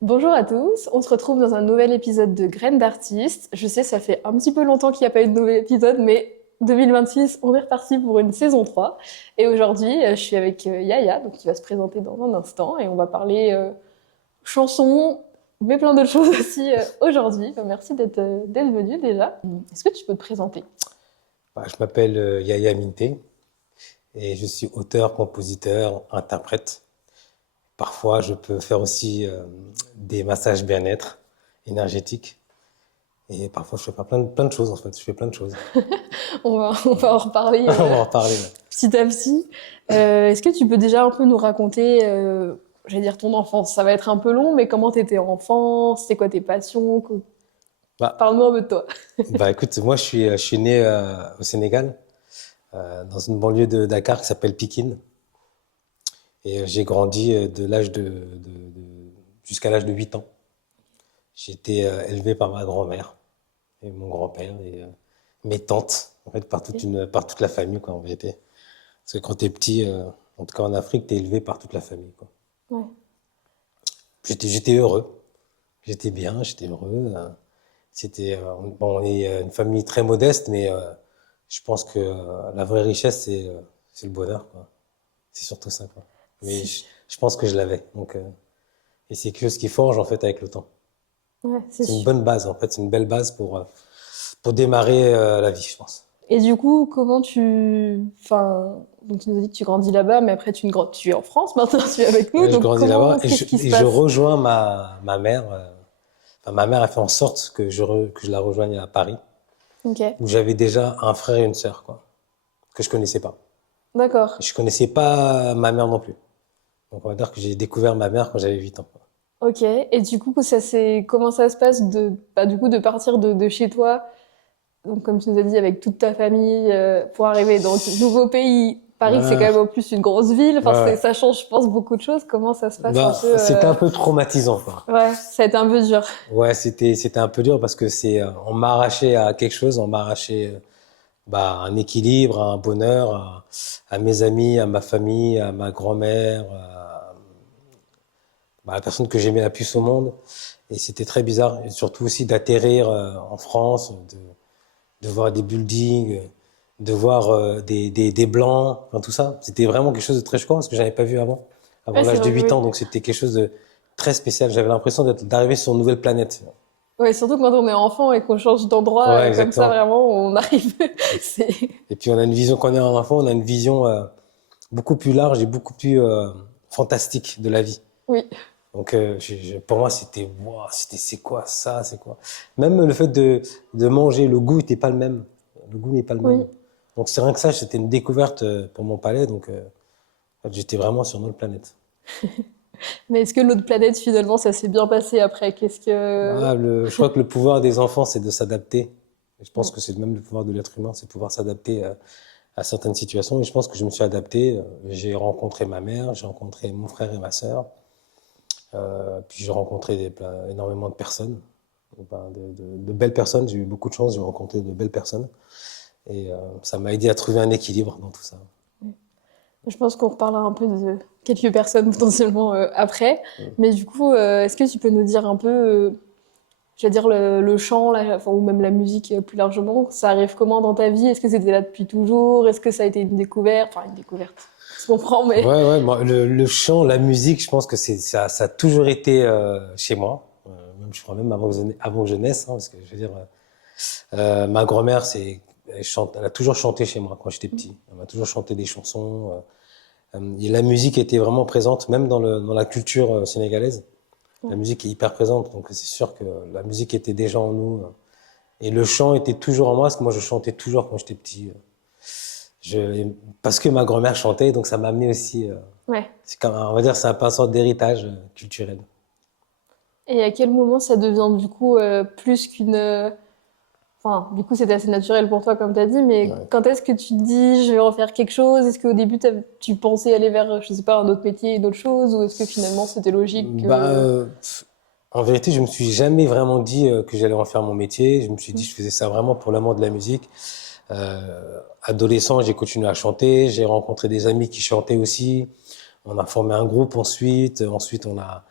Bonjour à tous, on se retrouve dans un nouvel épisode de Graines d'artistes. Je sais, ça fait un petit peu longtemps qu'il n'y a pas eu de nouvel épisode, mais 2026, on est reparti pour une saison 3. Et aujourd'hui, je suis avec Yaya, donc qui va se présenter dans un instant, et on va parler chansons, mais plein d'autres choses aussi aujourd'hui. Merci d'être venu déjà. Est-ce que tu peux te présenter? Je m'appelle Yaya Minté et je suis auteur, compositeur, interprète. Parfois, je peux faire aussi des massages bien-être énergétiques. Et parfois, je fais pas plein de choses en fait. Je fais plein de choses. On va en reparler On va en reparler. Ouais. petit à petit. Est-ce que tu peux déjà un peu nous raconter, j'allais dire ton enfance, ça va être un peu long, mais comment t'étais enfant, c'était quoi tes passions, Bah, parle-nous un peu de toi. écoute, moi, je suis né au Sénégal, dans une banlieue de Dakar qui s'appelle Pikine. Et j'ai grandi de l'âge jusqu'à l'âge de 8 ans. J'ai été élevé par ma grand-mère et mon grand-père et mes tantes, en fait, par toute la famille, quoi, en vérité. Parce que quand t'es petit, en tout cas en Afrique, t'es élevé par toute la famille, quoi. Ouais. J'étais heureux, j'étais bien, j'étais heureux. On est une famille très modeste, mais je pense que la vraie richesse, c'est le bonheur, quoi. C'est surtout ça, quoi. Mais C'est je pense que je l'avais, donc, et c'est quelque chose qui forge, en fait, avec le temps. ouais, c'est C'est une sûr. bonne base, en fait, c'est une belle base pour démarrer la vie, je pense. Et du coup, comment enfin, donc tu nous as dit que tu grandis là-bas, mais après tu es en France maintenant, tu es avec nous, Ouais, je donc grandis là-bas qu'est-ce qui se et je passe? rejoins ma mère. Enfin, ma mère a fait en sorte que je la rejoigne à Paris, Ok, où j'avais déjà un frère et une sœur, quoi, que je connaissais pas. d'accord. Et je connaissais pas ma mère non plus. Donc on va dire que j'ai découvert ma mère quand j'avais 8 ans, quoi. Ok, et du coup, comment ça se passe du coup, de partir de chez toi, donc comme tu nous as dit, avec toute ta famille, pour arriver dans un nouveau pays. Paris, c'est quand Ouais, même en plus une grosse ville. Enfin, ouais. ça change, je pense, beaucoup de choses. Comment ça se passe un peu C'était un peu traumatisant, quoi. Ouais, ça a été un peu dur. Ouais, c'était un peu dur parce que on m'a arraché à quelque chose, on m'a arraché un équilibre, un bonheur, à mes amis, à ma famille, à ma grand-mère, la personne que j'aimais la plus au monde. Et c'était très bizarre. Et surtout aussi d'atterrir en France, de voir des buildings, de voir des blancs, enfin tout ça. C'était vraiment quelque chose de très choquant parce que j'avais pas vu avant Ouais, c'est l'âge de vrai, 8 oui. ans. Donc c'était quelque chose de très spécial. J'avais l'impression d'arriver sur une nouvelle planète. Ouais, surtout quand on est enfant et qu'on change d'endroit Ouais, comme ça, exactement. vraiment, on arrive. C'est. Et puis on a une vision, quand on est un enfant, on a une vision beaucoup plus large et beaucoup plus fantastique de la vie. Oui, Donc pour moi c'était wow, c'est quoi ça, c'est quoi. Même le fait de manger, le goût n'était pas le même. Le goût n'est pas le oui. même. Donc c'est rien que ça, c'était une découverte pour mon palais. Donc en fait, j'étais vraiment sur une autre planète. Mais est-ce que l'autre planète, finalement, ça s'est bien passé après? Qu'est-ce que. Je crois que le pouvoir des enfants, c'est de s'adapter. Et je pense Ouais. que c'est même le pouvoir de l'être humain, c'est de pouvoir s'adapter à certaines situations. Et je pense que je me suis adapté. J'ai rencontré ma mère, j'ai rencontré mon frère et ma sœur. Puis j'ai rencontré énormément de personnes, de belles personnes. J'ai eu beaucoup de chance, j'ai rencontré de belles personnes. Et ça m'a aidé à trouver un équilibre dans tout ça. Je pense qu'on reparlera un peu de quelques personnes potentiellement après. Mais du coup, est-ce que tu peux nous dire un peu, je veux dire, le chant, enfin, ou même la musique plus largement, ça arrive comment dans ta vie? Est-ce que c'était là depuis toujours? Est-ce que ça a été une découverte? Enfin, une découverte, je comprends, mais. Ouais, moi, le chant, la musique, je pense que ça a toujours été chez moi. Même, je crois même avant que je naisse, hein, parce que je veux dire, ma grand-mère, elle a toujours chanté chez moi quand j'étais petit. Elle m'a toujours chanté des chansons. Et la musique était vraiment présente, même dans la culture sénégalaise. La musique est hyper présente, donc c'est sûr que la musique était déjà en nous. Et le chant était toujours en moi, parce que moi je chantais toujours quand j'étais petit. Je, Parce que ma grand-mère chantait, donc ça m'a amené aussi. Ouais. C'est comme, on va dire, c'est un peu une sorte d'héritage culturel. Et à quel moment ça devient du coup plus qu'une. Enfin, du coup, c'était assez naturel pour toi, comme tu as dit, mais Ouais. quand est-ce que tu te dis, je vais en faire quelque chose? Est-ce qu'au début, tu pensais aller vers, je sais pas, un autre métier, une autre chose? Ou est-ce que finalement, c'était logique Bah, que. en vérité, je me suis jamais vraiment dit que j'allais en faire mon métier. Je me suis dit, je faisais ça vraiment pour l'amour de la musique. Adolescent, j'ai continué à chanter. J'ai rencontré des amis qui chantaient aussi. On a formé un groupe ensuite. Ensuite, on a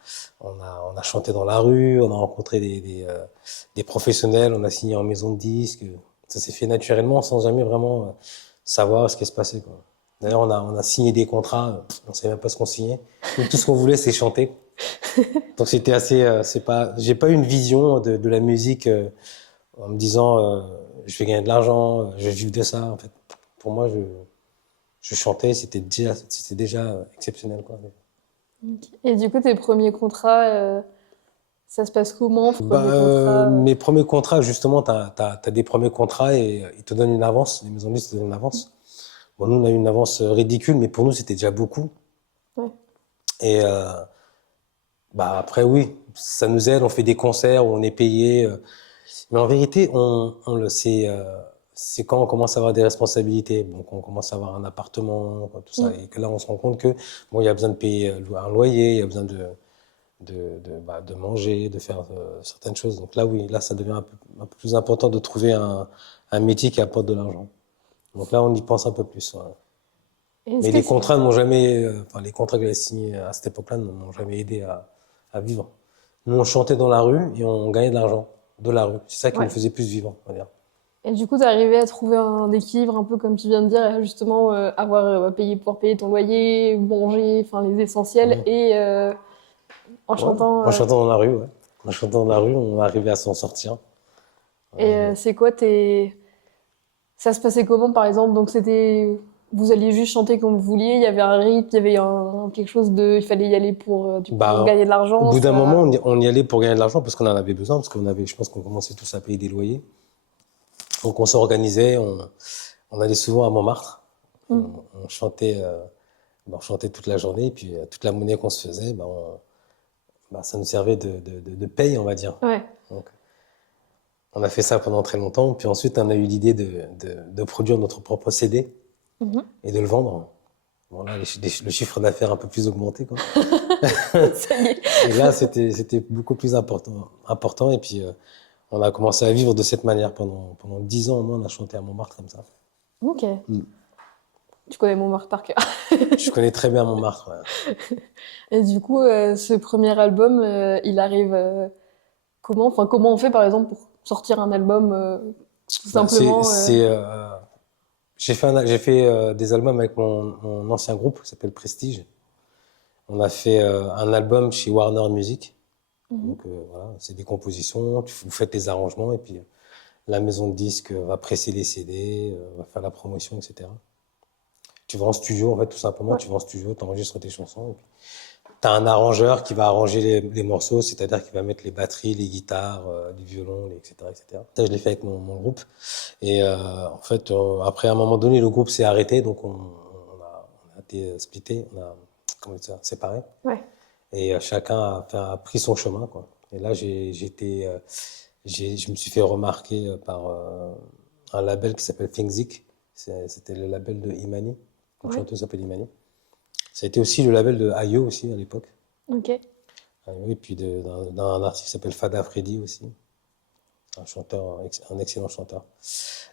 chanté dans la rue. On a rencontré des professionnels. On a signé en maison de disques. Ça s'est fait naturellement sans jamais vraiment savoir ce qui se passait, quoi. D'ailleurs, on a signé des contrats. On savait même pas ce qu'on signait. Nous, tout ce qu'on voulait, c'est chanter. Donc c'était assez. J'ai pas eu une vision de la musique en me disant je vais gagner de l'argent, je vais vivre de ça. En fait, pour moi, je chantais, c'était déjà exceptionnel, quoi. Ok. Et du coup, tes premiers contrats, ça se passe comment, Bah, premier contrat? mes premiers contrats, justement, t'as des premiers contrats et ils te donnent une avance. Les maisons de disques te donnent une avance. Bon, nous, on a eu une avance ridicule, mais pour nous, c'était déjà beaucoup. Ouais. Et bah après, oui, ça nous aide. On fait des concerts où on est payé. Mais en vérité, c'est quand on commence à avoir des responsabilités. Donc, on commence à avoir un appartement, quoi, tout ça. Mm. Et que là, on se rend compte que, bon, il y a besoin de payer un loyer, il y a besoin de manger, de faire certaines choses. Donc là, oui, là, ça devient un peu plus important de trouver un métier qui apporte de l'argent. Donc là, on y pense un peu plus, ouais. Et est-ce Mais que les c'est... contrats ne m'ont jamais, enfin, les contrats que j'avais signés à cette époque-là ne m'ont jamais aidé à vivre. Nous, on chantait dans la rue et on gagnait de l'argent de la rue. C'est ça qui nous Ouais. faisait plus vivre, on va dire. Et du coup, t'arrivais à trouver un équilibre, un peu comme tu viens de dire, et justement avoir pouvoir payer ton loyer, manger, enfin les essentiels, Ouais. et en Ouais. chantant. En chantant dans la rue, ouais. En chantant dans la rue, on arrivait à s'en sortir. Et Ouais. c'est quoi tes... Ça se passait comment, par exemple? Donc c'était... Vous alliez juste chanter comme vous vouliez, il y avait un rythme, il y avait quelque chose de... Il fallait y aller pour, du coup, Bah, gagner de au l'argent, bout d'un moment, ça... on y allait pour gagner de l'argent parce qu'on en avait besoin, parce je pense qu'on commençait tous à payer des loyers. Donc on s'organisait, on allait souvent à Montmartre, et Mm. on chantait, on chantait toute la journée, et puis toute la monnaie qu'on se faisait, ça nous servait de paye, on va dire. Ouais. Donc, on a fait ça pendant très longtemps, puis ensuite on a eu l'idée de produire notre propre CD Mhm. et de le vendre. Bon là, le chiffre d'affaires a un peu plus augmenté, quoi. Ça y est. Et là, c'était beaucoup plus important. Et puis, on a commencé à vivre de cette manière pendant 10 ans au moins. On a chanté à Montmartre comme ça. Ok. Mm. Tu connais Montmartre par cœur. Je connais très bien Montmartre, ouais. Et du coup, ce premier album, il arrive comment? Enfin, comment on fait, par exemple, pour sortir un album tout Bah, simplement j'ai fait des albums avec mon ancien groupe qui s'appelle Prestige. On a fait un album chez Warner Music. Mhm. Donc voilà, c'est des compositions, vous faites les arrangements et puis la maison de disques va presser les CD, va faire la promotion, etc. Tu vas en studio, en fait, tout simplement, Ouais. tu vas en studio, tu enregistres tes chansons. Tu as un arrangeur qui va arranger les morceaux, c'est-à-dire qu'il va mettre les batteries, les guitares, les violons, etc., etc. Ça, je l'ai fait avec mon groupe. Et en fait, après, à un moment donné, le groupe s'est arrêté, donc on a été splitté, on a, comment dire ça, séparé. Ouais. Et chacun a pris son chemin, quoi. Et là, je me suis fait remarquer par un label qui s'appelle Thinkzik. C'était le label de Imani. Une Ouais. chanteuse s'appelle Imani. Ça a été aussi le label de Ayo aussi à l'époque. Ok. Et puis d'un artiste qui s'appelle Fada Freddy aussi. Un chanteur, un excellent chanteur.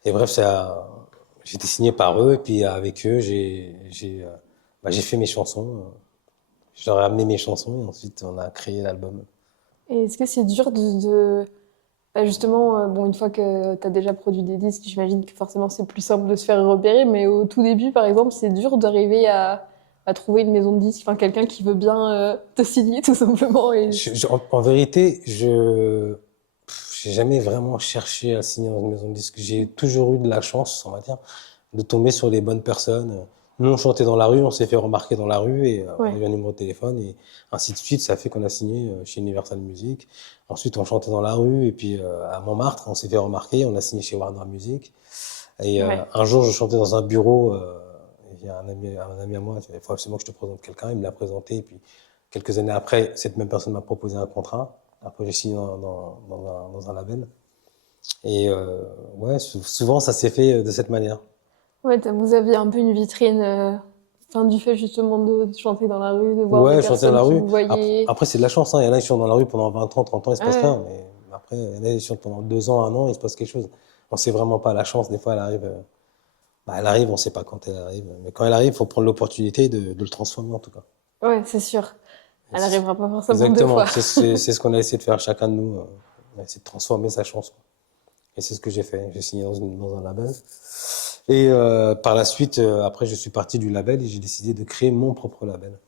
Et bref, j'ai été signé par eux. Et puis avec eux, j'ai fait mes chansons. Je leur ai amené mes chansons et ensuite on a créé l'album. Et est-ce que c'est dur bah, justement, bon, une fois que tu as déjà produit des disques, j'imagine que forcément c'est plus simple de se faire repérer, mais au tout début, par exemple, c'est dur d'arriver à trouver une maison de disques, enfin quelqu'un qui veut bien te signer tout simplement. Et... En vérité, j'ai jamais vraiment cherché à signer dans une maison de disques. J'ai toujours eu de la chance, on va dire, de tomber sur les bonnes personnes. Nous, on chantait dans la rue, on s'est fait remarquer dans la rue et on a Ouais. eu un numéro de téléphone et ainsi de suite. Ça a fait qu'on a signé chez Universal Music. Ensuite, on chantait dans la rue et puis à Montmartre, on s'est fait remarquer, on a signé chez Warner Music. Et Ouais. un jour, je chantais dans un bureau. Il y a un ami à moi, il faut absolument que je te présente quelqu'un. Il me l'a présenté et puis quelques années après, cette même personne m'a proposé un contrat. Après, j'ai signé dans un label. Et ouais, souvent, ça s'est fait de cette manière. Ouais, vous aviez un peu une vitrine, enfin, du fait justement de chanter dans la rue, de voir des Ouais, chanter dans personnes la qui rue. vous voyaient. Après, c'est de la chance, hein. Il y en a qui chantent dans la rue pendant 20 ans, 30 ans, il se passe Ouais. rien. Mais après, il y en a qui chantent pendant 2 ans, 1 an, il se passe quelque chose. On sait vraiment pas. La chance, des fois, elle arrive. Elle arrive, on sait pas quand elle arrive. Mais quand elle arrive, il faut prendre l'opportunité de le transformer, en tout cas. Ouais, c'est sûr. Et Elle c'est- n'arrivera pas forcément deux Exactement, fois. c'est ce qu'on a essayé de faire chacun de nous. On a essayé de transformer sa chance, quoi. Et c'est ce que j'ai fait. J'ai signé dans un label. Et par la suite, après, je suis parti du label et j'ai décidé de créer mon propre label.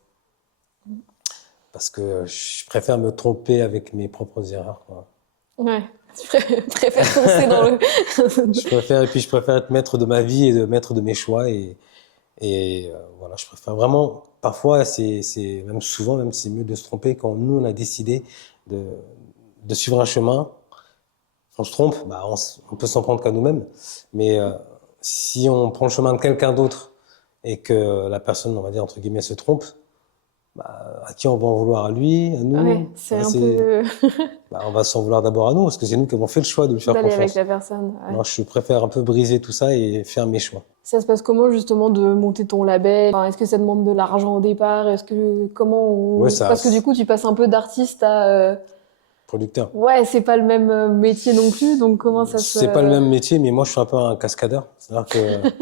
Parce que je préfère me tromper avec mes propres erreurs, quoi. Ouais, préfère foncer dans le... Et puis je préfère être maître de ma vie et de maître de mes choix. Voilà, je préfère vraiment, parfois, même souvent, même c'est mieux de se tromper quand nous, on a décidé de, de suivre un chemin. On se trompe, bah, on peut s'en prendre qu'à nous-mêmes. Mais si on prend le chemin de quelqu'un d'autre et que la personne, on va dire, entre guillemets, se trompe, bah, à qui on va en vouloir? À lui, à Ouais, nous? c'est un peu Bah, on va s'en vouloir d'abord à nous, parce que c'est nous qui avons fait le choix de lui faire d'aller avec confiance. la personne. Ouais. Non, je préfère un peu briser tout ça et faire mes choix. Ça se passe comment justement de monter ton label? Enfin, est-ce que ça demande de l'argent au départ? Est-ce que comment Ouais, on... ça, Parce que du coup, tu passes un peu d'artiste à producteur. ouais, c'est pas le même métier non plus, donc comment ça C'est pas le se... même métier, mais moi, je suis un peu un cascadeur. C'est-à-dire que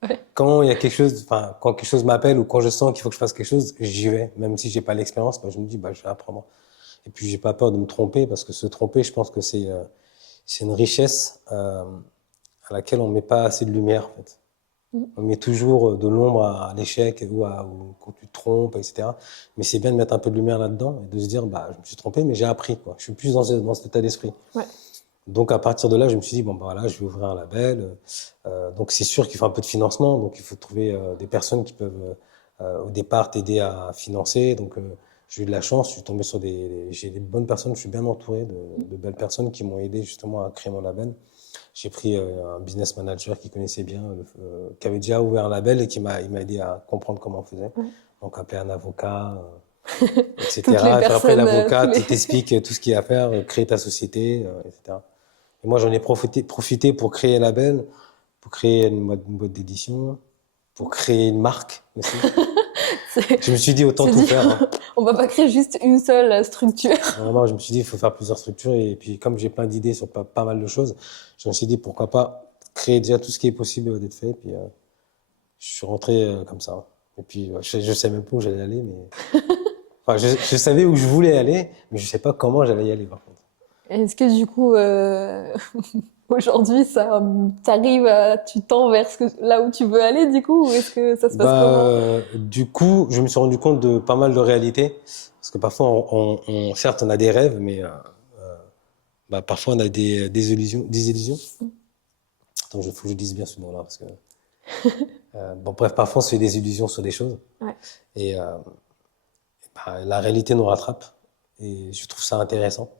Ouais. quand il y a quelque chose, enfin, quand quelque chose m'appelle ou quand je sens qu'il faut que je fasse quelque chose, j'y vais. Même si j'ai pas l'expérience, bah, je me dis, bah, je vais apprendre. Et puis, j'ai pas peur de me tromper parce que se tromper, je pense que c'est une richesse à laquelle on met pas assez de lumière, en fait. Mm. On met toujours de l'ombre à l'échec ou quand tu te trompes, etc. Mais c'est bien de mettre un peu de lumière là-dedans et de se dire, bah, je me suis trompé, mais j'ai appris, quoi. Je suis plus dans cet état d'esprit. Ouais. Donc, à partir de là, je me suis dit, bon, bah, voilà, je vais ouvrir un label. Donc, c'est sûr qu'il faut un peu de financement. Donc, il faut trouver des personnes qui peuvent, au départ, t'aider à financer. Donc, j'ai eu de la chance. Je suis tombé sur j'ai des bonnes personnes. Je suis bien entouré de belles personnes qui m'ont aidé justement à créer mon label. J'ai pris un business manager qui connaissait bien, qui avait déjà ouvert un label et il m'a aidé à comprendre comment on faisait. Ouais. Donc, appeler un avocat, Toutes les etc. Et puis après, personnes, l'avocat, tous les... il t'explique tout ce qu'il y a à faire, créer ta société, etc. Et moi, j'en ai profité pour créer un label, pour créer une boîte d'édition, pour créer une marque aussi. Je me suis dit, autant C'est tout dit, faire, hein. on va pas créer juste une seule structure. Vraiment, je me suis dit, il faut faire plusieurs structures. Et puis, comme j'ai plein d'idées sur pas mal de choses, je me suis dit, pourquoi pas créer déjà tout ce qui est possible d'être fait. Et puis, je suis rentré comme ça. Et puis, je sais même pas où j'allais aller, mais... Enfin, je savais où je voulais aller, mais je sais pas comment j'allais y aller, par contre. Est-ce que du coup, aujourd'hui, ça, t'arrives à, tu tends vers là où tu veux aller, du coup, ou est-ce que ça se passe Bah, comment? du coup, je me suis rendu compte de pas mal de réalités. Parce que parfois, certes, on a des rêves, mais bah, parfois, on a des illusions. Des illusions. Attends, faut que je dise bien ce mot-là. Parce que, bon, bref, parfois, on se fait des illusions sur des choses. Ouais. Et bah, la réalité nous rattrape. Et je trouve ça intéressant.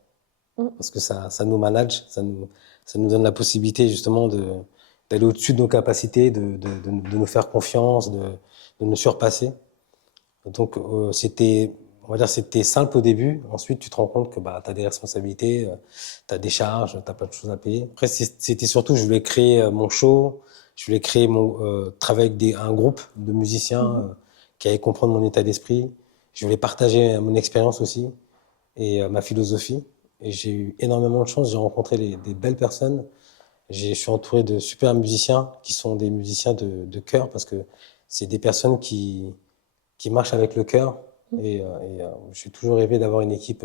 Mm. Parce que ça nous manage, ça nous donne la possibilité justement d'aller au-dessus de nos capacités, de nous faire confiance, de nous surpasser. Donc on va dire, c'était simple au début. Ensuite, tu te rends compte que bah, tu as des responsabilités, tu as des charges, tu as plein de choses à payer. Après, c'était surtout, je voulais créer mon show, je voulais créer travailler avec un groupe de musiciens qui allaient comprendre mon état d'esprit. Je voulais partager mon expérience aussi et ma philosophie. Et j'ai eu énormément de chance. J'ai rencontré des belles personnes. Je suis entouré de super musiciens qui sont des musiciens de cœur parce que c'est des personnes qui marchent avec le cœur. Et j'ai toujours rêvé d'avoir une équipe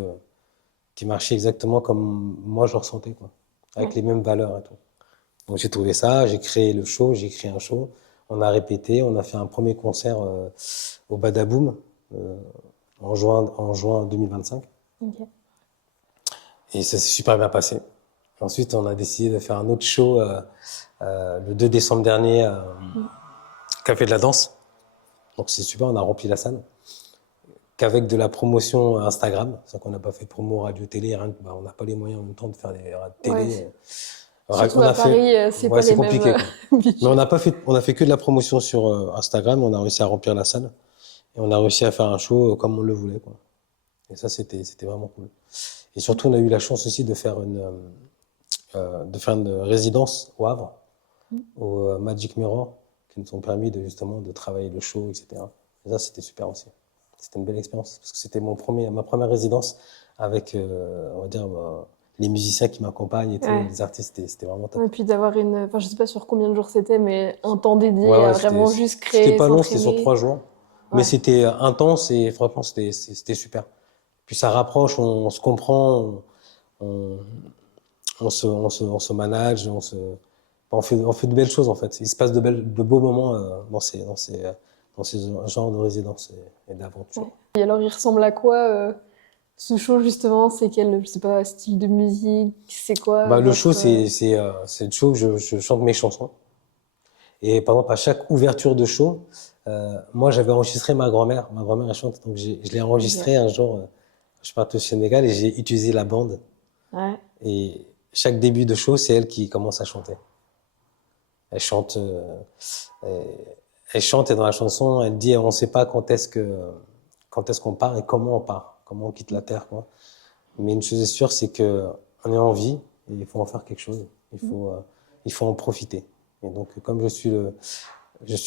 qui marchait exactement comme moi je le ressentais, quoi, avec Ouais. les mêmes valeurs et tout. Donc j'ai trouvé ça, j'ai créé le show, j'ai créé un show. On a répété, on a fait un premier concert au Badaboom euh, en juin 2025. Ok. Et ça s'est super bien passé. Ensuite, on a décidé de faire un autre show le 2 décembre dernier Mm. Café de la Danse. Donc c'est super, on a rempli la salle. Qu'avec de la promotion Instagram. C'est-à-dire qu'on n'a pas fait promo radio-télé, bah, on n'a pas les moyens en même temps de faire des Ouais, télé. surtout On à a fait, Paris, c'est ouais, pas c'est les mêmes compliqué, quoi. budgets. Mais on a fait que de la promotion sur Instagram, on a réussi à remplir la salle. Et on a réussi à faire un show comme on le voulait, quoi. Et ça, c'était vraiment cool. Et surtout, on a eu la chance aussi de faire une résidence au Havre, au Magic Mirror, qui nous ont permis justement de travailler le show, etc. Et ça, c'était super aussi. C'était une belle expérience parce que c'était ma première résidence avec, on va dire, les musiciens qui m'accompagnent et tout, Ouais. les artistes, c'était vraiment top. Et puis d'avoir une, enfin je sais pas sur combien de jours c'était, mais un temps Ouais, dédié à ouais, vraiment juste c'était créer, pas long, c'était sur s'entraîner. 3 jours. Mais Ouais. c'était intense et franchement, c'était super. Puis ça rapproche, on se comprend, on, on se manage, on fait de belles choses en fait. Il se passe de beaux moments dans ces genres de résidences et Ouais. d'aventures. Et alors, il ressemble à quoi ce show justement? C'est quel, je sais pas, style de musique? C'est quoi Bah, le show, votre... c'est le show où je chante mes chansons. Et par exemple, à chaque ouverture de show, moi, j'avais enregistré ma grand-mère. Ma grand-mère, elle chante, donc je l'ai Ok. enregistré un jour. Je suis parti au Sénégal et j'ai utilisé la bande. Ouais. Et chaque début de show, c'est elle qui commence à chanter. Elle chante, elle, elle chante et dans la chanson, elle dit, on ne sait pas quand est-ce qu'on part et comment on part, comment on quitte la terre, quoi. Mais une chose est sûre, c'est que on est en vie et il faut en faire quelque chose. Il faut en profiter. Et donc, comme je suis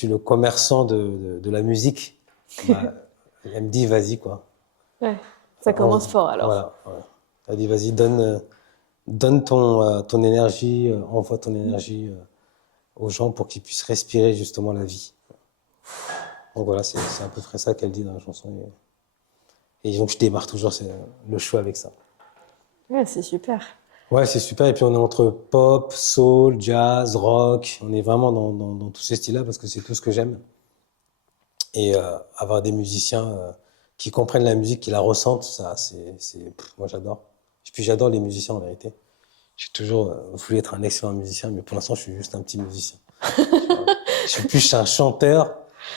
le commerçant de la musique, bah, elle me dit, vas-y, quoi. Ouais. Ça commence fort alors. Voilà, voilà. Elle dit, vas-y, donne ton énergie, envoie ton énergie aux gens pour qu'ils puissent respirer justement la vie. Donc voilà, c'est à peu près ça qu'elle dit dans la chanson. Et donc je démarre toujours le show avec ça. Ouais, c'est super. Ouais, c'est super. Et puis on est entre pop, soul, jazz, rock. On est vraiment dans tous ces styles-là parce que c'est tout ce que j'aime. Et avoir des musiciens qui comprennent la musique, qui la ressentent, ça, moi j'adore. Et puis j'adore les musiciens en vérité. J'ai toujours voulu être un excellent musicien, mais pour l'instant je suis juste un petit musicien. Je suis plus un chanteur.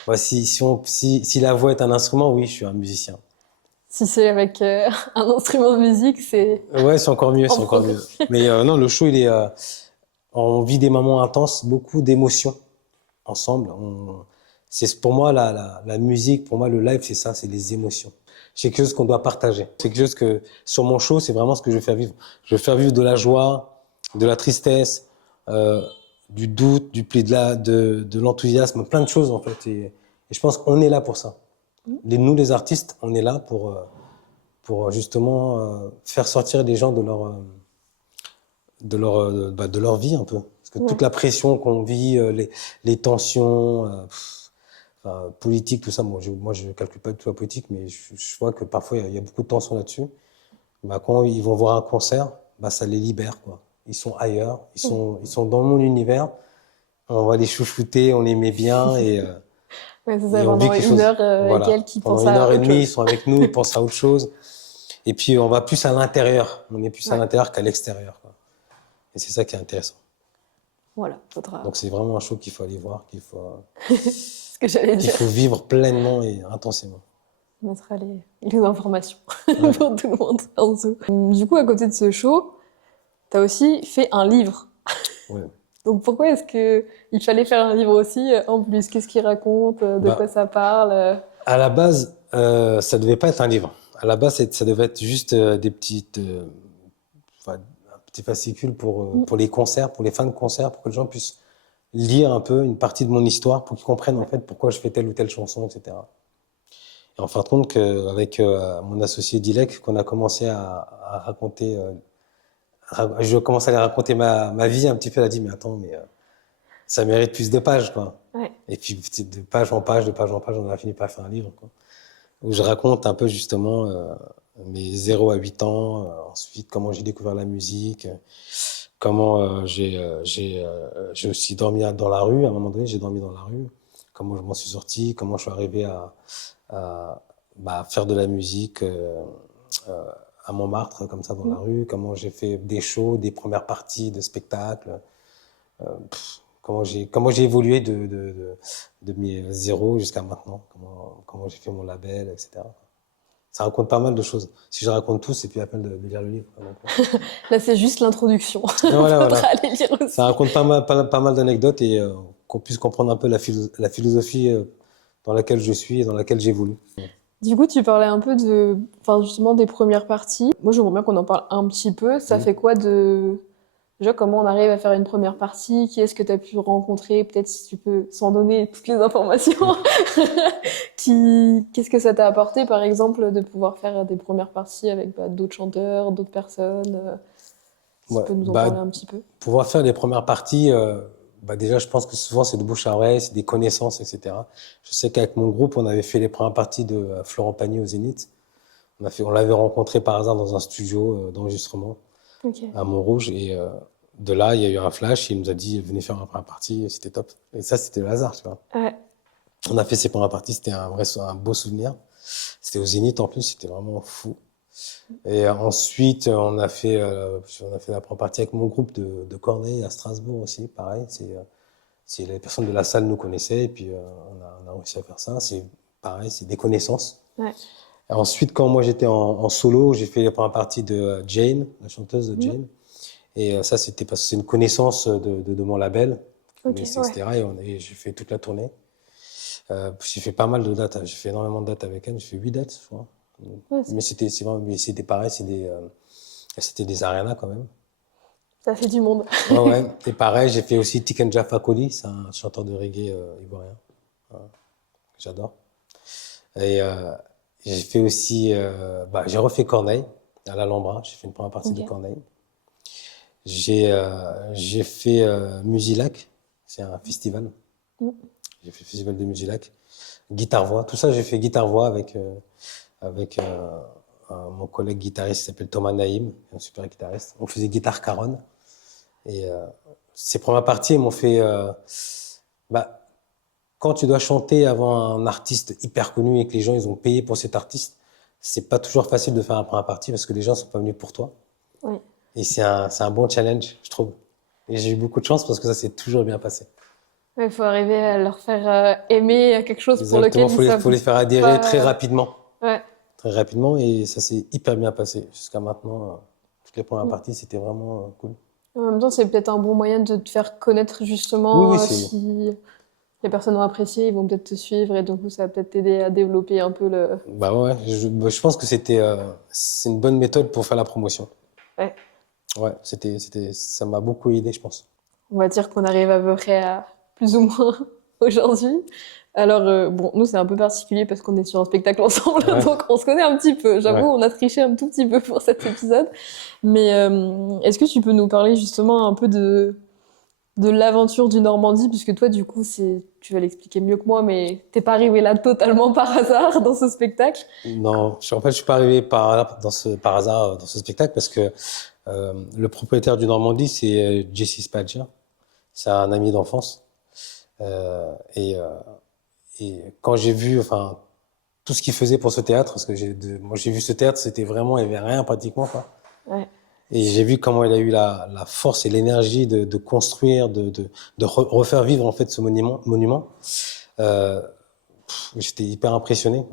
Ouais, si la voix est un instrument, oui, je suis un musicien. Si c'est avec un instrument de musique, c'est Ouais, c'est encore mieux, en c'est encore progrès. mieux. Mais non, le show, on vit des moments intenses, beaucoup d'émotions ensemble. C'est pour moi la musique, pour moi le live, c'est ça, c'est les émotions. C'est quelque chose qu'on doit partager. C'est quelque chose que sur mon show, c'est vraiment ce que je veux faire vivre. Je veux faire vivre de la joie, de la tristesse, euh, du doute, du pli de l'enthousiasme, plein de choses en fait. Et je pense qu'on est là pour ça. Nous, les artistes, on est là pour justement faire sortir les gens de leur vie un peu. Parce que toute Ouais. la pression qu'on vit, les tensions, enfin, politiques, tout ça, moi je calcule pas du tout la politique, mais je vois que parfois il y a beaucoup de tensions là-dessus. Bah, quand ils vont voir un concert, bah, ça les libère, quoi. Ils sont ailleurs, ils sont dans mon univers, on va les chouchouter, on les met bien Ouais, c'est ça, et on vit pendant quelque une chose. heure avec Voilà. elle qui Pendant pense une à heure et autre demie, ils chose. sont avec nous, ils pensent à autre chose. Et puis on va plus à l'intérieur. On est plus à Ouais, l'intérieur qu'à l'extérieur, quoi. Et c'est ça qui est intéressant. voilà, faudra. Donc c'est vraiment un show qu'il faut aller voir, Ce que j'allais qu'il dire, faut vivre pleinement et intensément. on mettra les informations Ouais. pour tout le monde en dessous. Du coup, à côté de ce show, t'as aussi fait un livre. Ouais. Donc pourquoi est-ce que il fallait faire un livre aussi en plus? Qu'est-ce qu'il raconte? De quoi Bah, ça parle? à la base, ça devait pas être un livre. À la base, ça devait être juste enfin, un petit fascicule pour les concerts, pour les fans de concerts, pour que les gens puissent lire un peu une partie de mon histoire, pour qu'ils comprennent en fait pourquoi je fais telle ou telle chanson, etc. Et en fin de compte, avec mon associé Dilek, qu'on a commencé à raconter, je commence à aller raconter ma vie un petit peu. Elle a dit, mais attends, mais ça mérite plus de pages, quoi. Ouais. Et puis, de page en page, de page en page, on a fini par faire un livre, quoi. Où je raconte un peu justement mes 0 à 8 ans, ensuite comment j'ai découvert la musique, comment j'ai aussi dormi dans la rue, à un moment donné, j'ai dormi dans la rue, comment je m'en suis sorti, comment je suis arrivé à faire de la musique euh, à Montmartre, comme ça, dans la rue, comment j'ai fait des shows, des premières parties de spectacles, comment j'ai évolué de mes zéros jusqu'à maintenant, comment j'ai fait mon label, etc. Ça raconte pas mal de choses. Si je raconte tout, c'est plus la peine de lire le livre, quoi. Donc, Là, c'est juste l'introduction. voilà, Faudra voilà. aller lire Ça aussi. raconte pas mal d'anecdotes et qu'on puisse comprendre un peu la philosophie dans laquelle je suis et dans laquelle j'évolue. Du coup, tu parlais un peu enfin justement des premières parties. Moi, j'aimerais bien qu'on en parle un petit peu. Ça Mm. fait quoi déjà, comment on arrive à faire une première partie? Qui est-ce que tu as pu rencontrer? Peut-être si tu peux, sans donner toutes les informations. Qu'est-ce que ça t'a apporté, par exemple, de pouvoir faire des premières parties avec d'autres chanteurs, d'autres personnes? Si tu Ouais, peux nous en bah, parler un petit peu. pouvoir faire les premières parties, bah déjà, je pense que souvent, c'est de bouche à oreille, c'est des connaissances, etc. Je sais qu'avec mon groupe, on avait fait les premières parties de Florent Pagny au Zénith. On l'avait rencontré par hasard dans un studio d'enregistrement Ok. à Montrouge. Et de là, il y a eu un flash. Il nous a dit, venez faire une première partie. C'était top. Et ça, c'était le hasard, tu vois. Ouais. On a fait ces premières parties. C'était un beau souvenir. C'était au Zénith en plus. C'était vraiment fou. Et ensuite, on a fait la première partie avec mon groupe de Corneille à Strasbourg aussi. Pareil, les personnes de la salle nous connaissaient et puis on a réussi à faire ça. C'est pareil, c'est des connaissances. Ouais. Et ensuite, quand moi j'étais en solo, j'ai fait la première partie de Jane, la chanteuse de Mhm. Jane. Et ça, c'était parce que c'est une connaissance de mon label, Ok, ouais. etc. Et j'ai fait toute la tournée. J'ai fait pas mal de dates. J'ai fait énormément de dates avec elle. J'ai fait 8 dates, je crois. Ouais, Mais c'était pareil, c'était des arénas quand même. ça fait du monde. Ouais, ouais. Et pareil, j'ai fait aussi Tiken Jah Fakoly, c'est un chanteur de reggae ivoirien, que j'adore. Et j'ai fait aussi, j'ai refait Corneille à l'Alhambra. J'ai fait une première partie de Ok. Corneille. J'ai fait Musilac, c'est un festival. Mm. J'ai fait le festival de Musilac. Guitare-voix, tout ça, j'ai fait guitare-voix avec mon collègue guitariste qui s'appelle Thomas Naïm, un super guitariste. On faisait guitare caronne. Et ces premières parties m'ont fait. Bah, quand tu dois chanter avant un artiste hyper connu et que les gens ils ont payé pour cet artiste, c'est pas toujours facile de faire une première partie parce que les gens sont pas venus pour toi. Ouais. Et c'est un bon challenge, je trouve. Et j'ai eu beaucoup de chance parce que ça s'est toujours bien passé. Il faut arriver à leur faire aimer quelque chose pour Exactement, lequel ils faut savent les faire adhérer très pas. rapidement. Ouais. Très rapidement et ça s'est hyper bien passé. Jusqu'à maintenant, toutes les premières Mm. parties, c'était vraiment cool. En même temps, c'est peut-être un bon moyen de te faire connaître Oui, oui, justement c'est. si les personnes ont apprécié, ils vont peut-être te suivre et donc ça va peut-être t'aider à développer un peu le. Bah ouais, je pense que c'est une bonne méthode pour faire la promotion. Ouais. Ouais, ça m'a beaucoup aidé, je pense. On va dire qu'on arrive à peu près à plus ou moins aujourd'hui. Alors, bon, nous, c'est un peu particulier parce qu'on est sur un spectacle ensemble, Ouais, donc on se connaît un petit peu. J'avoue, ouais. on a triché un tout petit peu pour cet épisode. Mais est-ce que tu peux nous parler justement un peu de l'aventure du Normandie, puisque toi, du coup, tu vas l'expliquer mieux que moi, mais t'es pas arrivé là totalement par hasard dans ce spectacle. Non, en fait, je suis pas arrivé par hasard dans ce spectacle parce que le propriétaire du Normandie, c'est Jesse Spaggia. C'est un ami d'enfance. Euh, et, euh, et quand j'ai vu, enfin, tout ce qu'il faisait pour ce théâtre, parce que moi j'ai vu ce théâtre, c'était vraiment, il y avait rien pratiquement, quoi. Ouais, Et j'ai vu comment il a eu la force et l'énergie de construire, de refaire vivre en fait ce monument. Euh, J'étais hyper impressionné.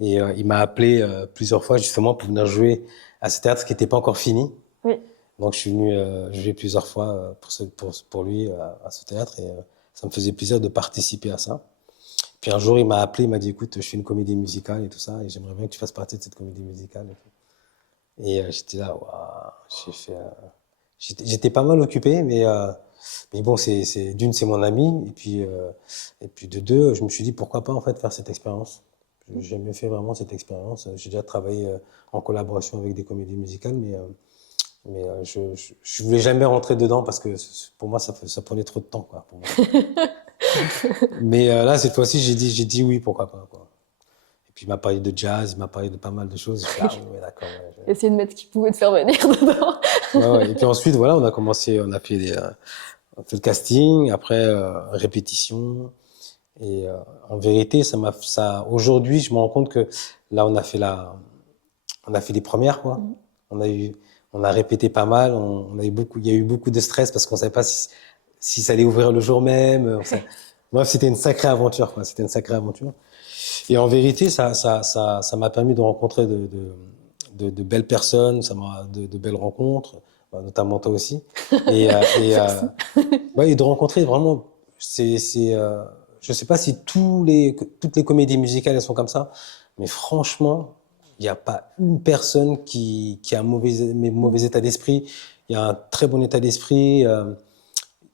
Et il m'a appelé plusieurs fois justement pour venir jouer à ce théâtre qui n'était pas encore fini. oui, Donc je suis venu jouer plusieurs fois pour lui à ce théâtre et ça me faisait plaisir de participer à ça. Puis un jour il m'a appelé, il m'a dit écoute, je fais une comédie musicale et tout ça et j'aimerais bien que tu fasses partie de cette comédie musicale. Et j'étais là, waouh, j'étais pas mal occupé, mais bon, c'est mon ami, et puis de deux, je me suis dit pourquoi pas en fait faire cette expérience. J'ai jamais fait vraiment cette expérience. J'ai déjà travaillé en collaboration avec des comédies musicales, mais je voulais jamais rentrer dedans parce que pour moi ça prenait trop de temps quoi. Pour moi. Mais là cette fois-ci j'ai dit oui pourquoi pas quoi. Et puis il m'a parlé de jazz, il m'a parlé de pas mal de choses. Je fais ah oui ouais, d'accord. Ouais, essayer de mettre ce qui pouvait te faire venir dedans. ouais, ouais. Et puis ensuite, voilà, on a fait on a fait le casting, après répétition. Et en vérité, aujourd'hui, je me rends compte que là, on a fait les premières, quoi. On a eu, on a répété pas mal, il y a eu beaucoup de stress parce qu'on savait pas si ça allait ouvrir le jour même. Bref, c'était une sacrée aventure, quoi. C'était une sacrée aventure. Et en vérité, ça m'a permis de rencontrer de belles personnes, de belles rencontres, notamment toi aussi. Et, Merci. ouais, et de rencontrer vraiment, je sais pas si toutes les comédies musicales elles sont comme ça, mais franchement, il n'y a pas une personne qui a un mauvais état d'esprit. Il y a un très bon état d'esprit.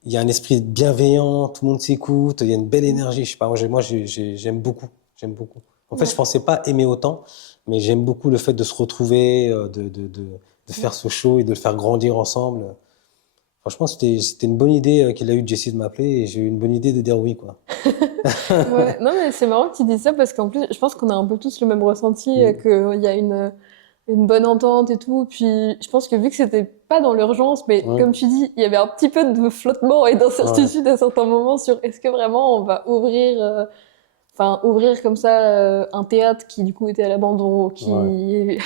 Il y a un esprit bienveillant, tout le monde s'écoute, il y a une belle énergie. Je sais pas, j'aime beaucoup, j'aime beaucoup. En fait, je Ouais. pensais pas aimer autant, mais j'aime beaucoup le fait de se retrouver, de faire ce show et de le faire grandir ensemble. Franchement, c'était une bonne idée qu'il a eu Jessie de m'appeler et j'ai eu une bonne idée de dire oui, quoi. Ouais, non, mais c'est marrant que tu dises ça parce qu'en plus, je pense qu'on a un peu tous le même ressenti, Mm. qu'il y a une bonne entente et tout. Puis, je pense que vu que c'était pas dans l'urgence, mais Ouais, comme tu dis, il y avait un petit peu de flottement et ouais, d'incertitude à certains moments sur est-ce que vraiment on va ouvrir comme ça un théâtre qui du coup était à l'abandon, ouais. qui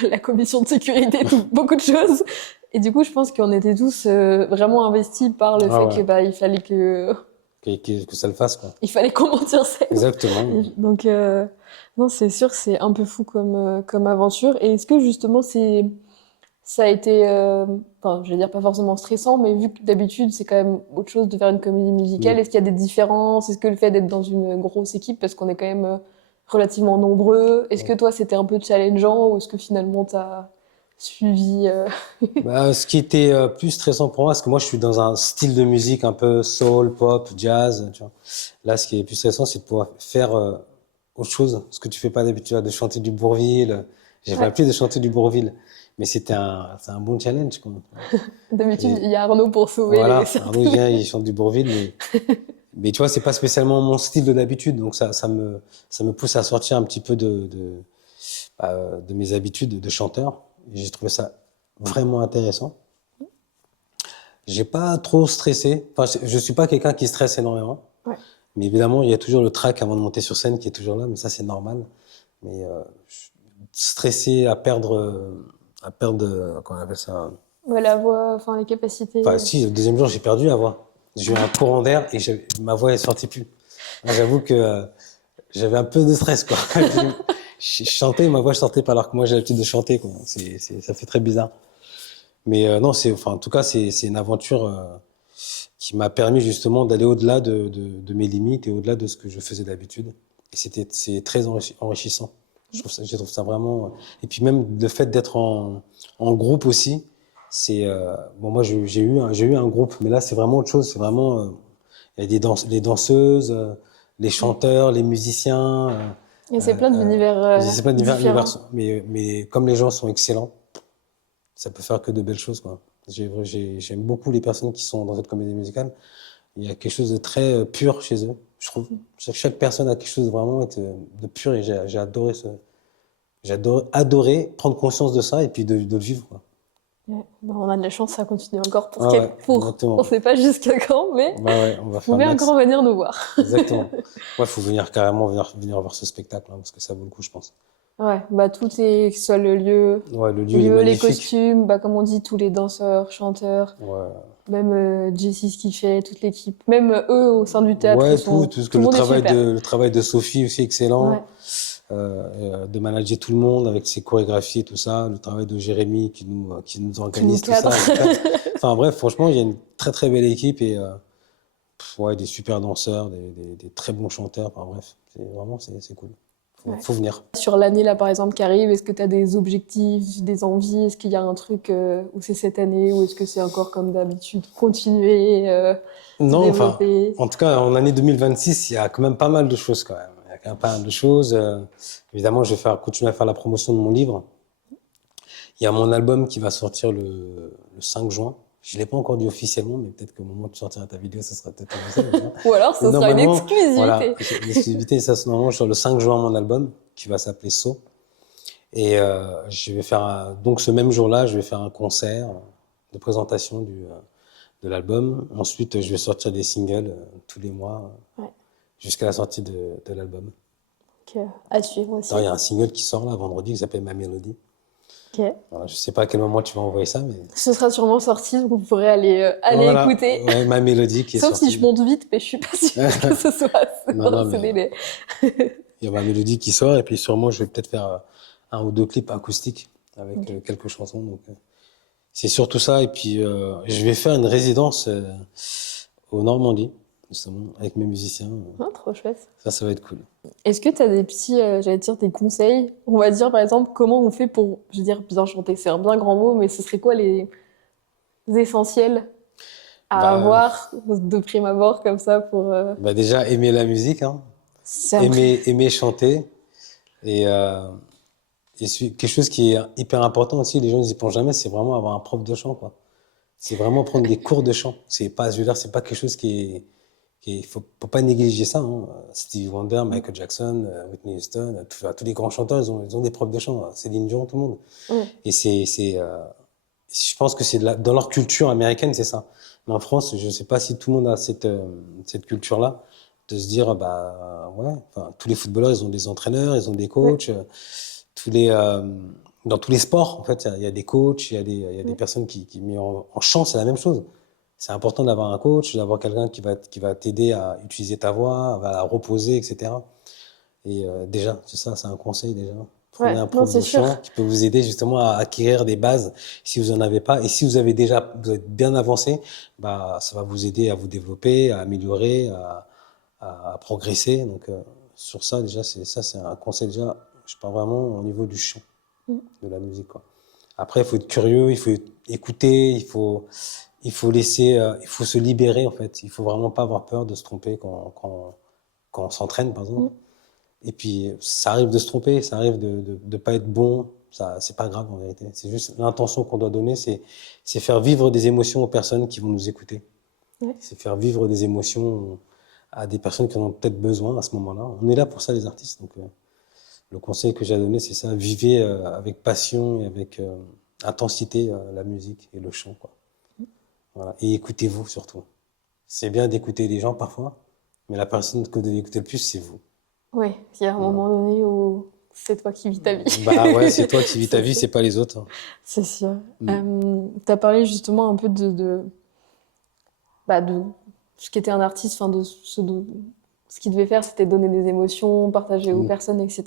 la commission de sécurité, tout, beaucoup de choses. Et du coup, je pense qu'on était tous vraiment investis par le Ah fait que ouais, bah que ça le fasse, quoi. il fallait qu'on monte sur scène. Exactement. Donc non, c'est sûr, c'est un peu fou comme aventure. Et est-ce que justement ça a été, enfin, je vais dire pas forcément stressant, mais vu que d'habitude c'est quand même autre chose de faire une comédie musicale, Mm. est-ce qu'il y a des différences? Est-ce que le fait d'être dans une grosse équipe, parce qu'on est quand même relativement nombreux, est-ce que toi c'était un peu challengeant ou est-ce que finalement t'as suivi Bah, ce qui était plus stressant pour moi, parce que moi je suis dans un style de musique un peu soul, pop, jazz, tu vois. Là, ce qui est plus stressant, c'est de pouvoir faire autre chose, ce que tu fais pas d'habitude, de chanter du Bourvil. J'avais Ouais, appris de chanter du Bourvil, mais c'est un bon challenge, quoi. d'habitude Et il y a Arnaud pour sauver les voilà, Arnaud il certaines. vient, il chante du Bourvil, mais tu vois, c'est pas spécialement mon style de d'habitude, donc ça me pousse à sortir un petit peu de mes habitudes de chanteur. Et j'ai trouvé ça vraiment intéressant. J'ai pas trop stressé. Enfin, je suis pas quelqu'un qui stresse énormément. Ouais. Mais évidemment, il y a toujours le trac avant de monter sur scène qui est toujours là, mais ça, c'est normal. Mais stressé à perdre, comment on appelle ça? Ouais, la voix, enfin les capacités. Enfin, si, le deuxième jour, j'ai perdu la voix. J'ai eu un courant d'air et ma voix est sortie plus. Là, j'avoue que j'avais un peu de stress, quoi. Je chantais, ma voix sortait pas alors que moi, j'ai l'habitude de chanter, quoi. Ça fait très bizarre. Mais non, enfin, en tout cas, c'est une aventure qui m'a permis justement d'aller au-delà de mes limites et au-delà de ce que je faisais d'habitude. Et c'est très enrichissant. Je trouve ça vraiment. Et puis même le fait d'être en groupe aussi, bon, moi j'ai eu un groupe, mais là c'est vraiment autre chose. C'est vraiment il y a les danseuses, les Ouais. chanteurs, les musiciens. Et c'est plein d'univers C'est plein d'univers, différents. mais comme les gens sont excellents, ça peut faire que de belles choses, quoi. J'aime beaucoup les personnes qui sont dans cette comédie musicale. Il y a quelque chose de très pur chez eux, je trouve. Chaque personne a quelque chose vraiment de pur et adoré prendre conscience de ça et puis de le vivre, quoi. Ouais. Bah, on a de la chance, ça continue encore Ah ouais, on exactement. sait pas jusqu'à quand, mais Ouais, ouais, on va vous faire pouvez max. encore venir nous voir. Exactement. Ouais, faut venir carrément venir voir ce spectacle, hein, parce que ça vaut le coup, je pense. Ouais, bah tout est, que ce soit le Ouais, le lieu est lieu, les magnifique. costumes, bah comme on dit, tous les danseurs, chanteurs, Ouais, même Jessie ce qu'il fait, toute l'équipe, même eux au sein du théâtre, ouais, tout ce que tout le monde est super. le travail de Sophie aussi excellent. Ouais, De manager tout le monde avec ses chorégraphies et tout ça, le travail de Jérémy qui nous qui nous organise tout cadre. ça, etc. Enfin bref, franchement, il y a une très très belle équipe et ouais, des super danseurs, des très bons chanteurs. Enfin bref, c'est cool. Ouais. Faut venir. Sur l'année là par exemple qui arrive, est-ce que tu as des objectifs, des envies? Est-ce qu'il y a un truc où c'est cette année ou est-ce que c'est encore comme d'habitude continuer, se Non, enfin, développer? en tout cas, en année 2026, il y a quand même pas mal de choses quand même. Il y a quand même pas mal de choses. Évidemment, je vais continuer à faire la promotion de mon livre. Il y a mon album qui va sortir le 5 juin. Je ne l'ai pas encore dit officiellement, mais peut-être qu'au moment où tu sortiras ta vidéo, ça sera peut-être officiel. Tu vois. Ou alors Mais ce sera une normalement, voilà, exclusivité. l'exclusivité, ça, c'est normalement sur le 5 juin, mon album, qui va s'appeler So. Et je vais faire donc ce même jour-là, je vais faire un concert de présentation de l'album. Ensuite, je vais sortir des singles tous les mois Ouais, jusqu'à la sortie de l'album. donc, à suivre aussi. D'ailleurs, il y a un single qui sort là vendredi qui s'appelle Ma Mélodie. Ok. Voilà, je sais pas à quel moment tu vas envoyer ça, mais Ce sera sûrement sorti, donc vous pourrez aller voilà, écouter. ouais, Ma Mélodie qui est Sauf si je sortie. monte vite, mais je suis pas sûre que ce soit Non, non, dans ce mais délai. il y a Ma Mélodie qui sort et puis sûrement je vais peut-être faire un ou deux clips acoustiques avec Ok. quelques chansons. Donc c'est surtout ça et puis je vais faire une résidence au Normandie justement avec mes musiciens. Ah, trop chouette. Ça va être cool. Est-ce que tu as des petits, j'allais dire, des conseils? On va dire, par exemple, comment on fait pour, je veux dire, bien chanter? C'est un bien grand mot, mais ce serait quoi les essentiels à Bah, avoir de prime abord, comme ça, pour... bah déjà aimer la musique, hein. C'est un prix. Aimer chanter et quelque chose qui est hyper important aussi, les gens n'y pensent jamais, c'est vraiment avoir un prof de chant, quoi. C'est vraiment prendre des cours de chant. C'est pas, je veux dire, c'est pas quelque chose faut pas négliger ça, hein. Stevie Wonder, Michael Jackson, Whitney Houston, tous les grands chanteurs, ils ont des profs de chant, hein. Céline Dion, tout le monde. Mm. Et je pense que dans leur culture américaine, c'est ça. Mais en France, je sais pas si tout le monde a cette culture-là, de se dire, bah, ouais, enfin, tous les footballeurs, ils ont des entraîneurs, ils ont des Ouais. coachs, tous les, euh, dans tous les sports, en fait, il y a des coachs, il y a des Mm. personnes mais en chant, c'est la même chose. C'est important d'avoir un coach, d'avoir quelqu'un qui va t'aider à utiliser ta voix, à la reposer, etc. Et déjà, c'est ça, c'est un conseil déjà. Prenez Ouais, un non, prof c'est de sûr. chant qui peut vous aider justement à acquérir des bases si vous en avez pas. Et si vous êtes bien avancé, bah, ça va vous aider à vous développer, à améliorer, à progresser. Donc, sur ça, déjà, c'est un conseil déjà. Je parle vraiment au niveau du chant, Mm. de la musique, quoi. Après, il faut être curieux, il faut écouter, il faut se libérer, en fait. Il faut vraiment pas avoir peur de se tromper quand on s'entraîne, par exemple. Mm. Et puis, ça arrive de se tromper, ça arrive de pas être bon. Ça, c'est pas grave en vérité. C'est juste l'intention qu'on doit donner, c'est faire vivre des émotions aux personnes qui vont nous écouter. Ouais. C'est faire vivre des émotions à des personnes qui en ont peut-être besoin à ce moment-là. On est là pour ça, les artistes. Donc, le conseil que j'ai à donner, c'est ça. Vivez avec passion et avec intensité la musique et le chant, quoi. Voilà. Et écoutez-vous surtout. C'est bien d'écouter les gens parfois, mais la personne que vous devez écouter le plus, c'est vous. Ouais, il y a un Voilà. moment donné où c'est toi qui vis ta vie. Bah ouais, c'est toi qui vis ta C'est vie, sûr. c'est pas les autres, hein. C'est sûr. Mm. Tu as parlé justement un peu de ce qu'était un artiste, enfin ce qu'il devait faire, c'était donner des émotions, partager aux Mm. personnes, etc.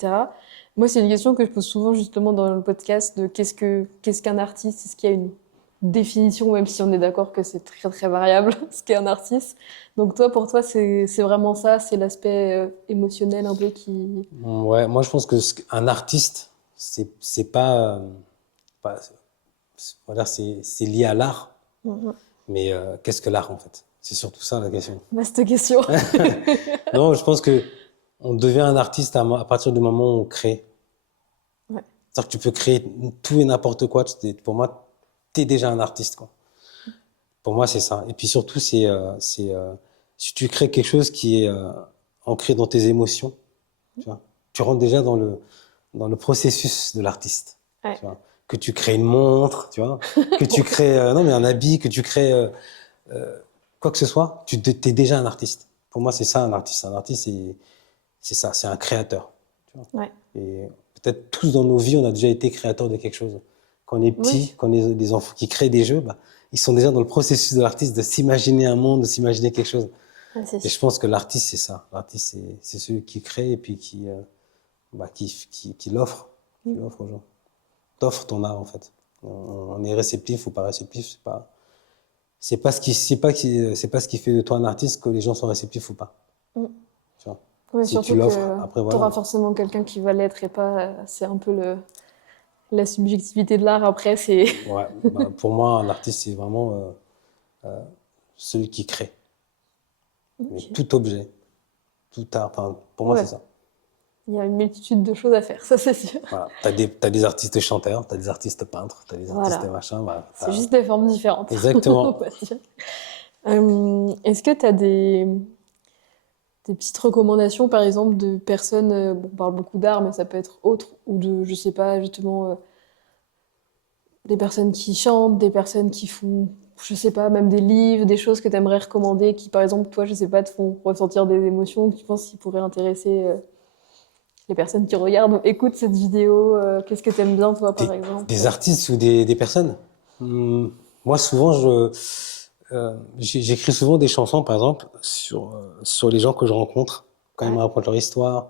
Moi, c'est une question que je pose souvent justement dans le podcast de qu'est-ce qu'un artiste? Est-ce qu'il y a une définition, même si on est d'accord que c'est très très variable, ce qu'est un artiste. Donc toi, pour toi, c'est vraiment ça, c'est l'aspect émotionnel un peu qui... Ouais, moi je pense que un artiste, c'est pas on va dire c'est lié à l'art, Mhm. mais qu'est-ce que l'art en fait? C'est surtout ça la question. Vaste question. Non, je pense que on devient un artiste à partir du moment où on crée. Ouais. C'est-à-dire que tu peux créer tout et n'importe quoi. Pour moi, t'es déjà un artiste, quoi. Pour moi, c'est ça. Et puis surtout, si tu crées quelque chose qui est ancré dans tes émotions, tu vois, tu rentres déjà dans le processus de l'artiste. Ouais. Tu vois. Que tu crées une montre, tu vois, que tu crées non mais un habit, que tu crées quoi que ce soit, t'es déjà un artiste. Pour moi, c'est ça un artiste. Un artiste, c'est ça, c'est un créateur. Tu vois. Ouais. Et peut-être tous dans nos vies, on a déjà été créateur de quelque chose. Quand on est Oui. petit, quand on est des enfants qui créent des jeux, bah, ils sont déjà dans le processus de l'artiste de s'imaginer un monde, de s'imaginer quelque chose. Ouais, c'est Et je sûr. pense que l'artiste, c'est ça. L'artiste, c'est celui qui crée et puis qui l'offre. Qui Mm. l'offre aux gens. T'offres ton art, en fait. On est réceptif ou pas réceptif, c'est pas ce qui fait de toi un artiste que les gens sont réceptifs ou pas. Mm. Tu vois. Ouais, Si tu surtout l'offres, que après tu auras voilà. forcément quelqu'un qui va l'être et pas... c'est un peu la subjectivité de l'art après, c'est... Ouais, bah, pour moi, un artiste, c'est vraiment celui qui crée. Mais Ok. tout objet, tout art, enfin, pour moi, c'est Ouais, ça. il y a une multitude de choses à faire, ça c'est sûr. Voilà. T'as des artistes chanteurs, t'as des artistes peintres, t'as des artistes Voilà, machin, voilà. c'est juste des formes différentes, on Exactement. va dire. Est-ce que tu as des petites recommandations, par exemple, de personnes, bon, on parle beaucoup d'art, mais ça peut être autre, ou de, je sais pas, justement, des personnes qui chantent, des personnes qui font, je sais pas, même des livres, des choses que tu aimerais recommander, qui, par exemple, toi, je sais pas, te font ressentir des émotions, que tu penses qui pourraient intéresser les personnes qui regardent ou écoutent cette vidéo. Qu'est-ce que tu aimes bien, toi, par exemple? Des artistes ou des personnes? Moi, souvent, j'écris souvent des chansons, par exemple, sur les gens que je rencontre, quand ils me Ouais, racontent leur histoire,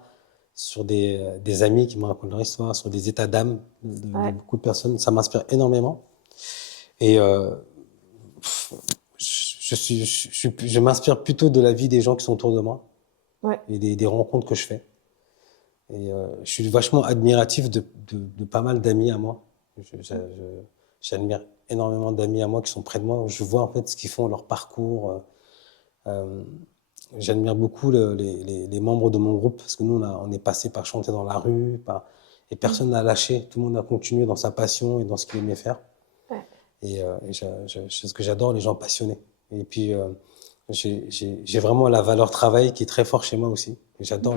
sur des amis qui me racontent leur histoire, sur des états d'âme de ouais, beaucoup de personnes. Ça m'inspire énormément. Et je m'inspire plutôt de la vie des gens qui sont autour de moi ouais. et des rencontres que je fais. Et je suis vachement admiratif de pas mal d'amis à moi. J'admire énormément d'amis à moi qui sont près de moi. Je vois en fait ce qu'ils font, leur parcours. Euh, J'admire beaucoup les membres de mon groupe parce que nous, on est passé par chanter dans la rue, et Mm. personne n'a lâché. Tout le monde a continué dans sa passion et dans ce qu'il aimait faire. Ouais. C'est ce que j'adore, les gens passionnés. Et puis, j'ai vraiment la valeur travail qui est très fort chez moi aussi. Et j'adore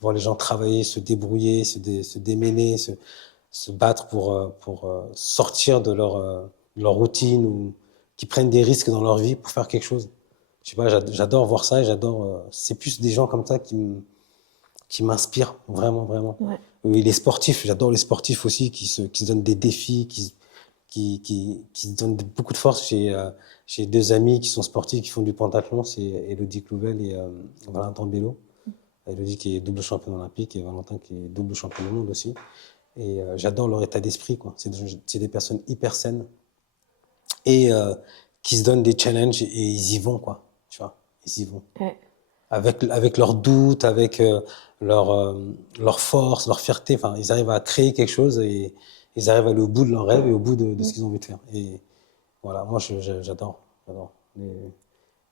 voir les gens travailler, se débrouiller, se démêler, se battre pour sortir de leur routine ou qui prennent des risques dans leur vie pour faire quelque chose. Je sais pas, j'adore voir ça et c'est plus des gens comme ça qui m'inspirent vraiment, vraiment. Ouais. Et les sportifs, j'adore les sportifs aussi qui se donnent des défis, qui se donnent beaucoup de force. J'ai deux amis qui sont sportifs, qui font du pentathlon, c'est Elodie Clouvel et Valentin Bello. Elodie qui est double championne olympique et Valentin qui est double champion du monde aussi. Et j'adore leur état d'esprit, quoi. C'est des personnes hyper saines et qui se donnent des challenges et ils y vont, quoi. Tu vois, ils y vont. Ouais. Avec leurs doutes, avec leur force, leur fierté. Enfin, ils arrivent à créer quelque chose et ils arrivent à aller au bout de leurs rêves et au bout de ce qu'ils ont envie de faire. Et voilà, moi, j'adore. J'adore.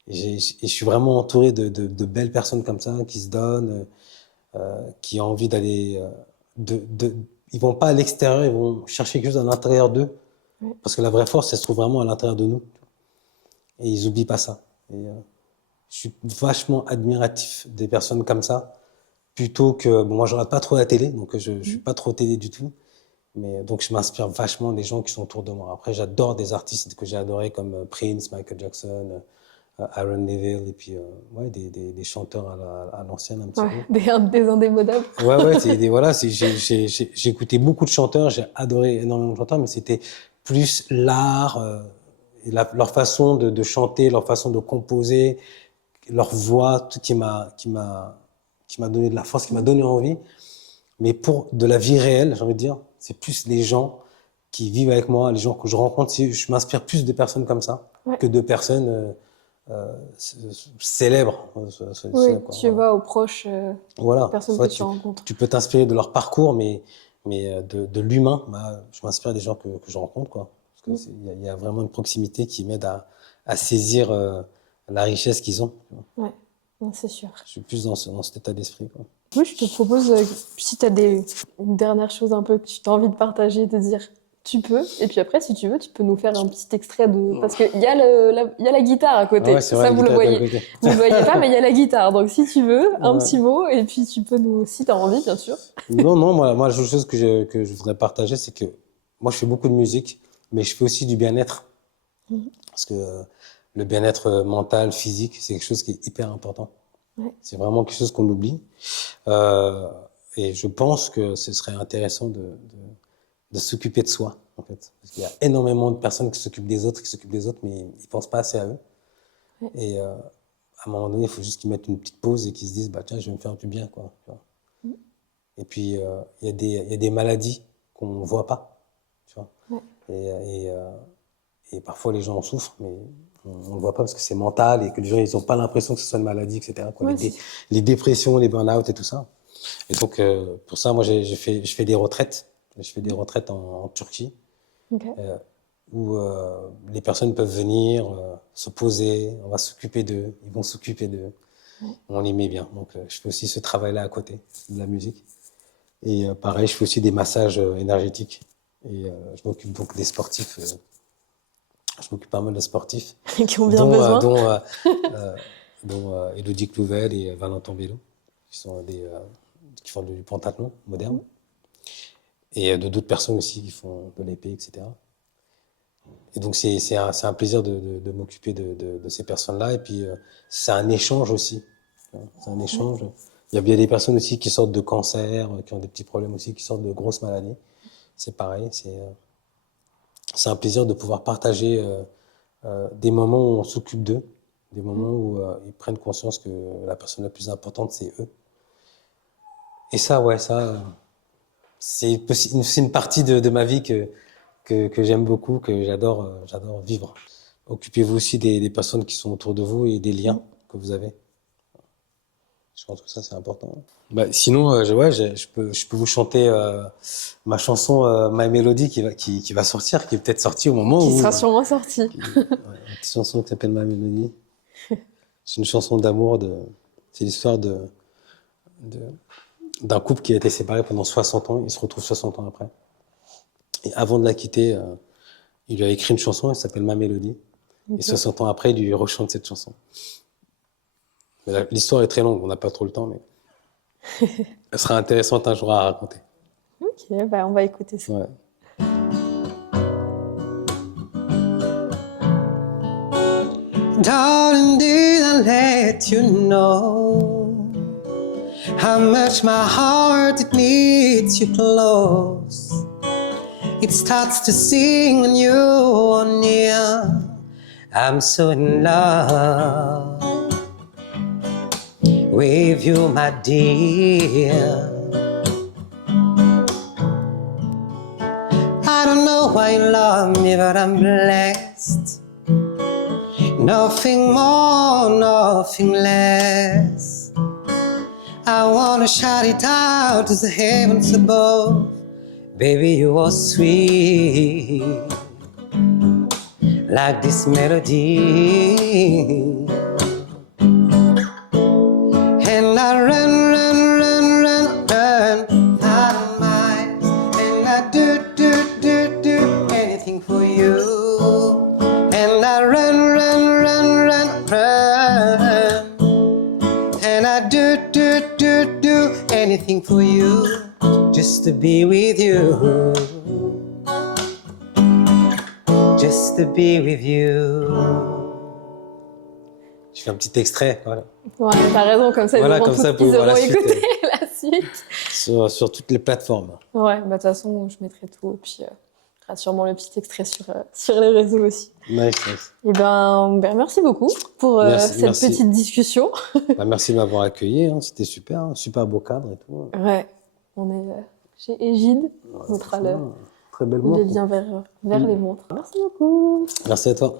Et je suis vraiment entouré de belles personnes comme ça qui se donnent, qui ont envie d'aller. Ils vont pas à l'extérieur, ils vont chercher quelque chose à l'intérieur d'eux. Ouais. Parce que la vraie force, elle se trouve vraiment à l'intérieur de nous. Et ils oublient pas ça. Et je suis vachement admiratif des personnes comme ça. Plutôt que. Bon, moi, je regarde pas trop la télé, donc je suis pas trop télé du tout. Mais donc, je m'inspire vachement des gens qui sont autour de moi. Après, j'adore des artistes que j'ai adorés comme Prince, Michael Jackson, Aaron Neville, et puis ouais, des chanteurs à l'ancienne un petit Ouais, peu. des indémodables. Ouais, voilà, j'ai écouté beaucoup de chanteurs, j'ai adoré énormément de chanteurs, mais c'était plus l'art, et leur façon de chanter, leur façon de composer, leur voix, tout qui m'a donné de la force, qui m'a donné envie. Mais pour de la vie réelle, j'ai envie de dire, c'est plus les gens qui vivent avec moi, les gens que je rencontre. Je m'inspire plus de personnes comme ça Ouais. que de personnes célèbres. Oui, Célèbres, quoi. tu vas aux proches Voilà. personnes Soit que tu rencontres. tu peux t'inspirer de leur parcours, mais de l'humain, bah, je m'inspire des gens que je rencontre, quoi. Parce que il y a vraiment une proximité qui m'aide à saisir la richesse qu'ils ont. Ouais, non, c'est sûr. Je suis plus dans cet état d'esprit, quoi. Oui, je te propose, si tu as une dernière chose un peu que tu as envie de partager, de dire, tu peux. Et puis après, si tu veux, tu peux nous faire un petit extrait de... Parce qu'il y a il y a la guitare à côté. Ouais, c'est vrai, Ça, vous le voyez. Vous le voyez pas, mais il y a la guitare. Donc si tu veux, un petit mot, et puis tu peux nous... Si tu as envie, bien sûr. Non, moi, la chose que je voudrais partager, c'est que moi, je fais beaucoup de musique, mais je fais aussi du bien-être. Parce que le bien-être mental, physique, c'est quelque chose qui est hyper important. Ouais. C'est vraiment quelque chose qu'on oublie. Euh, et je pense que ce serait intéressant de s'occuper de soi, en fait. Parce qu'il y a énormément de personnes qui s'occupent des autres, mais ils pensent pas assez à eux. Ouais. Et à un moment donné, il faut juste qu'ils mettent une petite pause et qu'ils se disent, bah tiens, je vais me faire du bien, quoi. Tu vois. Et puis, il y a des maladies qu'on ne voit pas, tu vois. Ouais. Et parfois, les gens en souffrent, mais on ne le voit pas parce que c'est mental et que les gens, ils n'ont pas l'impression que ce soit une maladie, etc., quoi. Ouais, Les dépressions, les burn-out et tout ça. Et donc, pour ça, moi, je fais des retraites. Je fais des retraites en Turquie, Ok. où les personnes peuvent venir, se poser, on va s'occuper d'eux, ils vont s'occuper d'eux. On les met bien. Donc, je fais aussi ce travail-là à côté de la musique. Et pareil, je fais aussi des massages énergétiques. Et je m'occupe donc des sportifs. Je m'occupe pas mal de sportifs, Qui ont bien besoin. dont Elodie Clouvel et Valentin Bello, qui sont qui font du pentathlon moderne. Et de d'autres personnes aussi qui font de l'épée, etc. Et donc, c'est un plaisir de m'occuper de ces personnes-là. Et puis, c'est un échange aussi. C'est un échange. Il y a bien des personnes aussi qui sortent de cancer, qui ont des petits problèmes aussi, qui sortent de grosses maladies. C'est pareil. C'est un plaisir de pouvoir partager des moments où on s'occupe d'eux, des moments où ils prennent conscience que la personne la plus importante, c'est eux. Et ça, ouais, c'est une partie de ma vie que j'aime beaucoup, que j'adore vivre. Occupez-vous aussi des personnes qui sont autour de vous et des liens que vous avez. Je pense que ça, c'est important. Bah, sinon, je peux vous chanter ma chanson My Melody qui va sortir, qui est peut-être sortie au moment Qui où... sera sûrement sorti. Ouais, une petite chanson qui s'appelle My Melody. C'est une chanson d'amour. C'est l'histoire d'un couple qui a été séparé pendant 60 ans. Ils se retrouvent 60 ans après. Et avant de la quitter, Il a écrit une chanson, elle s'appelle Ma Mélodie. Ok. Et 60 ans après, il lui rechante cette chanson. L'histoire est très longue, on n'a pas trop le temps, mais elle sera intéressante un jour à raconter. Ok, bah on va écouter ça. Ouais. Darling, did I let you know how much my heart it needs you close? It starts to sing when you are near. I'm so in love with you, my dear. I don't know why you love me, but I'm blessed. Nothing more, nothing less. I wanna shout it out to the heavens above. Baby, you are sweet, like this melody. And I run, run, run, run, run out of miles. And I do anything for you. And I run, run, run, run, run. And I do anything for you. Just to be with you. Just to be with you. Je fais un petit extrait, voilà. Ouais, t'as raison, comme ça, Voilà, ils auront, comme ça, ils voir auront la suite, écouté la suite. sur toutes les plateformes. Ouais, bah de toute façon, je mettrai tout. Et puis, il y aura sûrement le petit extrait sur les réseaux aussi. Nice, nice. Et ben, merci beaucoup pour cette merci. petite discussion. Bah, merci de m'avoir accueilli, hein. C'était super, hein. Super beau cadre et tout. Ouais, on est chez Égide, notre Très belle montre. les liens vers les montres. Merci beaucoup. Merci à toi.